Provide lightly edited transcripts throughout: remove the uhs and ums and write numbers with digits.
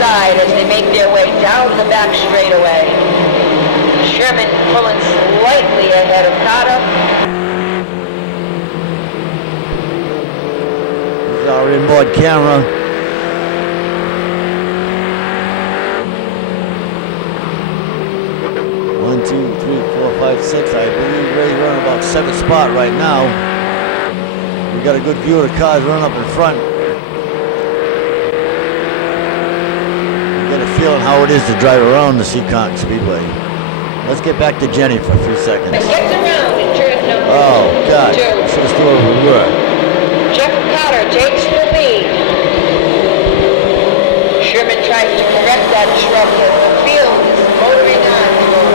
side as they make their way down the back straightaway. Sherman pulling slightly ahead of Carter. This is our inboard camera. One, two, three, four, five, six. I believe Ray's running about 7th spot right now. We got a good view of the cars running up in front. You get a feeling how it is to drive around the Seekonk Speedway. Let's get back to Jenny for a few seconds. Gets around in turn number God, 2. I should have stood where we were. Jeff Carter takes the lead. Sherman tries to correct that truck as the field is motoring on.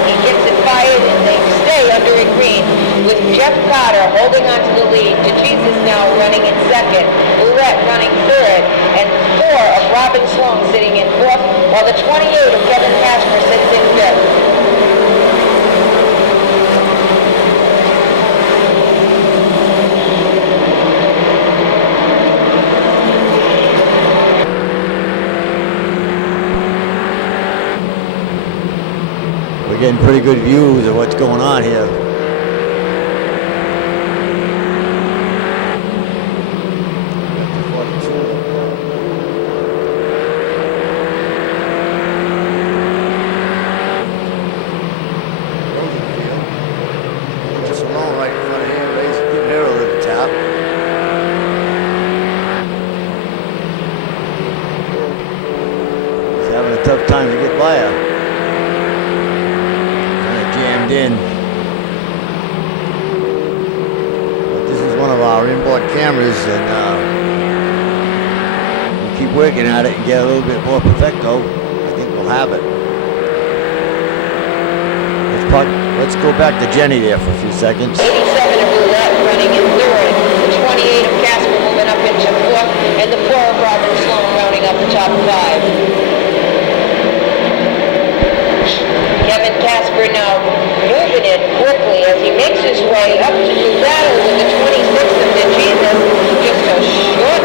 He gets it fired and they stay under a green with Jeff Carter holding on to the lead. DeJesus now running in second. Ouellette running third. And 4 of Robin Sloan sitting in fourth, while the 28 of Kevin Casper sits in fifth. We're getting pretty good views of what's going on here. Just alone right in front of him. Ray's giving her a little tap. He's having a tough time to get by her. Jammed in. But this is one of our inboard cameras, and we keep working at it and get a little bit more perfecto. I think we'll have it. Let's go back to Jenny there for a few seconds. 87 of Ouellette running in third. The 28 of Casper moving up into fourth, and the 4 of Robin Sloan rounding up the top 5. Kevin Casper now moving it quickly as he makes his way up to do battle with the 26 of DeJesus. Just a short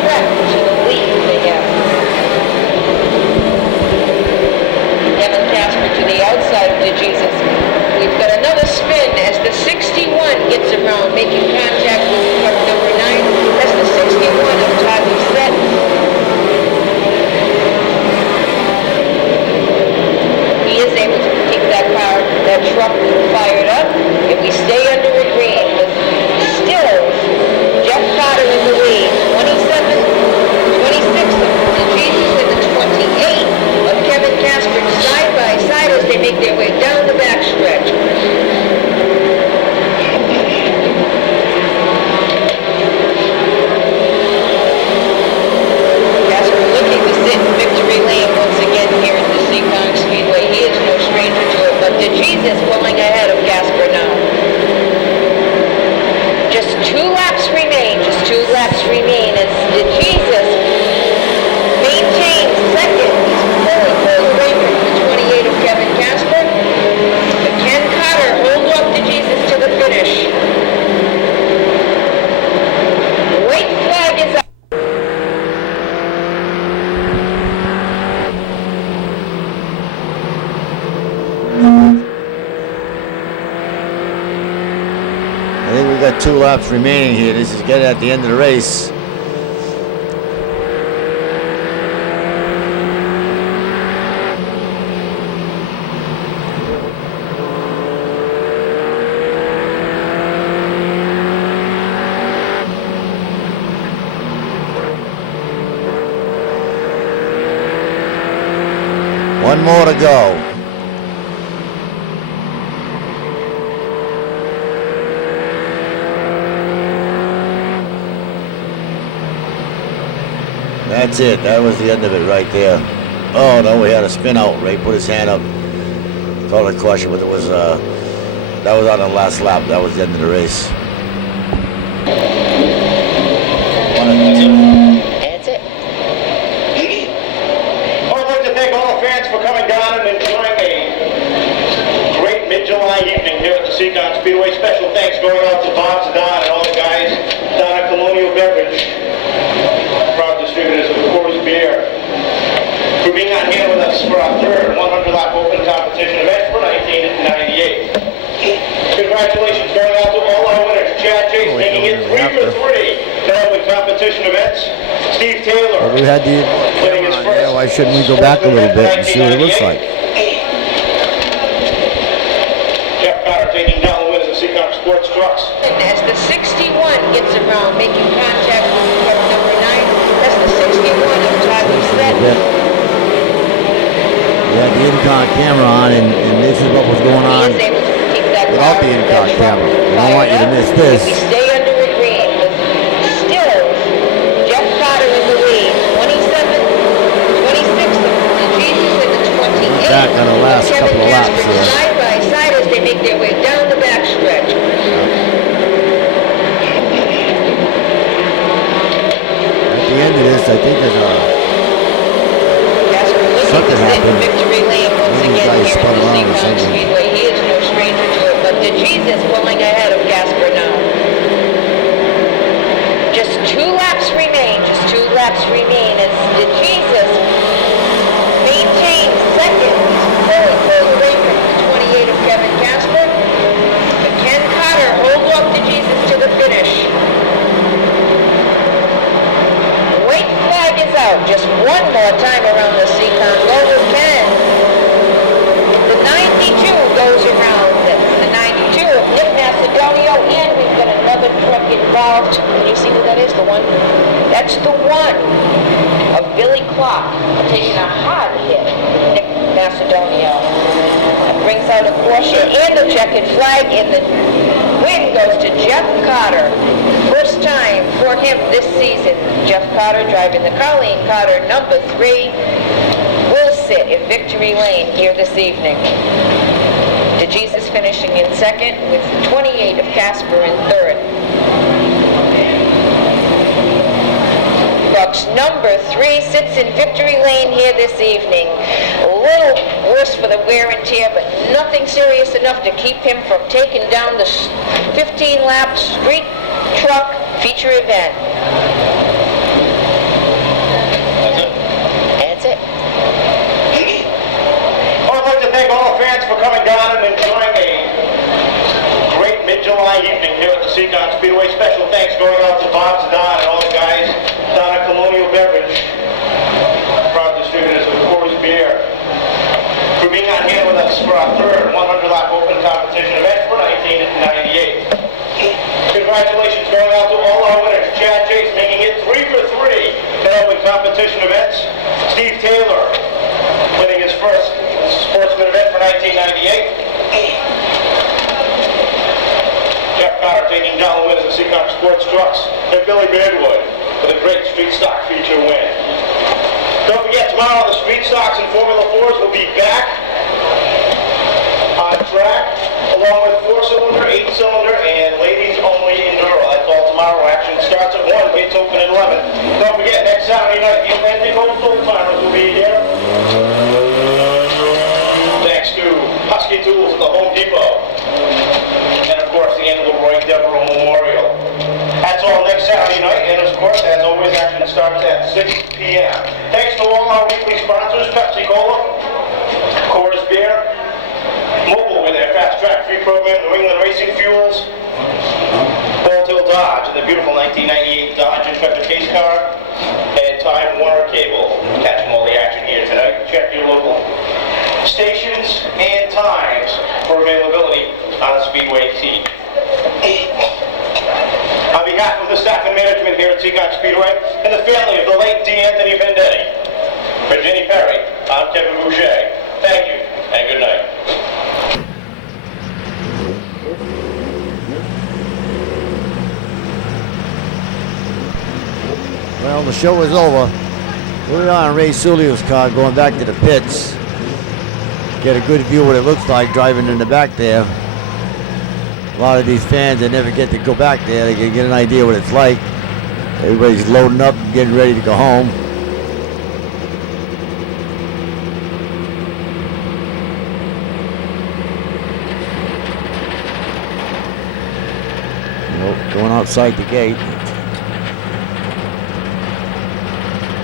trek to the lead for him. Kevin Casper to the outside of DeJesus. We've got another spin as the 61 gets around, making contact with truck number 9. That's the 61 of Todd Set. Is able to keep that truck fired up, and we stay under a green with still Jeff Carter in the lead, 27, 26 of DeJesus and the 28 of Kevin Casper side by side as they make their way down the back stretch. Casper looking to sit in victory lane once again here at the Seekonk Speedway. He is no stranger to it, but DeJesus pulling ahead of Casper now. Just 2 laps remain, as DeJesus maintains second. He's fully pulled away from the 28 of Kevin Casper. But Ken Carter holds up DeJesus to the finish. The white flag is up. I think we've got 2 laps remaining here. This is getting at the end of the race. One more to go. That's it. That was the end of it right there. Oh no, we had a spin out. Ray put his hand up. Felt a caution, but it was that was on the last lap. That was the end of the race. That's it. I'd like to thank all the fans for coming down and enjoying a great mid-July evening here at the Seekonk Speedway. Special thanks going out to Bob Zidane and all the guys down at Colonial Beverage, proud distributors of Coors Beer, for being Steve Taylor. Well, we had the camera on there. Why shouldn't we go back a little bit and see what it looks like? Jeff Carter taking down the winners of Seekonk Sports Trucks. As the 61 gets around, making contact with truck number 9, that's the 61 of Todd Set. We had the Incon camera on, and this is what was going on He is able to keep that without car, the that Incon truck camera. I don't fired want you to up. miss this. If we stay under a green with still Jeff Carter in the lead, 27, 26 of Jesus in the 28. Back on the last Kevin couple of laps Casper here. side by side as they make their way down the backstretch. At the end of this, I think there's something happened. Victory lane once Maybe again guys here spun at the around or Seekonk something. Speedway. He is no stranger to it, but the Jesus pulling ahead of Casper now. Just 2 laps remain. Just 2 laps remain as the Jesus maintains second. He's pulling away from the 28 of Kevin Casper. But Ken Carter holds off the Jesus to the finish. White flag is out. Just one more time around the Seekonk. Over 10. The 92 goes around. That's the 92 of Nick Macedonio, and we've got another truck involved. Can you see who that is? The one? That's the one of Billy Clark taking a hard hit with Nick Macedonio. That brings out a caution and a checkered flag, and the win goes to Jeff Carter. First time for him this season. Jeff Carter driving the Colleen Carter number 3 will sit in victory lane here this evening. The Jesus finishing in second with 28 of Casper in third. Bucks number 3 sits in victory lane here this evening. A little worse for the wear and tear, but nothing serious enough to keep him from taking down the 15-lap street truck feature event. That's it. I'd like to thank all the fans for coming down and enjoying a great mid-July evening here at the Seekonk Speedway. Special thanks going out to Bob Zidane and all the guys down at Colonial Beverage, proud distributors of Coors Beer, for being on hand with us for our third 100-lap open competition event for 1998. Congratulations going out to all our winners. Chad Chase making it 3 for 3 in open competition events. Steve Taylor winning his first sportsman event for 1998. Jeff Carter taking down the winners of Seekonk Sports Trucks. And Billy Beardwood with a great street stock feature win. Don't forget, tomorrow the street stocks and Formula 4s will be back on track, along with 4-cylinder, 8-cylinder, and ladies-only enduro. That's all tomorrow. Action starts at 1, gates open at 11. Don't forget, next Saturday night, the Atlantic Old Timers will be here. Thanks to Husky Tools at the Home Depot. And, of course, the annual Roy Devereaux Memorial. That's all next Saturday night, and, of course, as always, action starts at 6 p.m. Thanks to all our weekly sponsors, Pepsi Cola, Coors Beer, Mobile with their Fast Track Free program, New England Racing Fuels, Bolt Hill Dodge and the beautiful 1998 Dodge Inspector case car, and Time Warner Cable. Catching all the action here tonight. Check your local stations and times for availability on the Speedway team. On behalf of the staff and management here at Seekonk Speedway and the family of the late D. Anthony Vendetti, for Jenny Perry, I'm Kevin Boucher. Thank you and good night. Well, the show is over. We're on Ray Sulio's car going back to the pits. Get a good view of what it looks like driving in the back there. A lot of these fans, they never get to go back there. They can get an idea what it's like. Everybody's loading up and getting ready to go home. Nope, going outside the gate.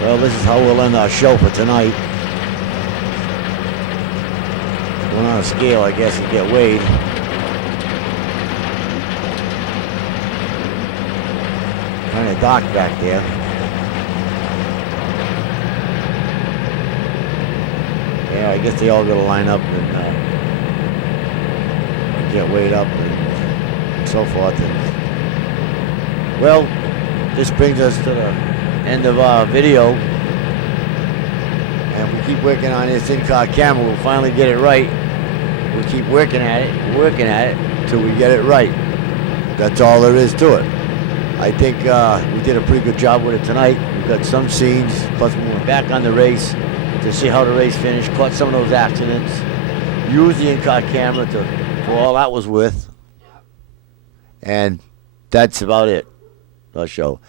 Well, this is how we'll end our show for tonight. Going on a scale, I guess, and get weighed. Kind of dark back there. Yeah, I guess they all got to line up and get weighed up and so forth. And, well, this brings us to the end of our video. And if we keep working on this in-car camera, we'll finally get it right. We'll keep working at it till we get it right. That's all there is to it. I think we did a pretty good job with it tonight. We've got some scenes, plus we went back on the race to see how the race finished, caught some of those accidents, used the in-car camera for all that was worth. And that's about it, our show.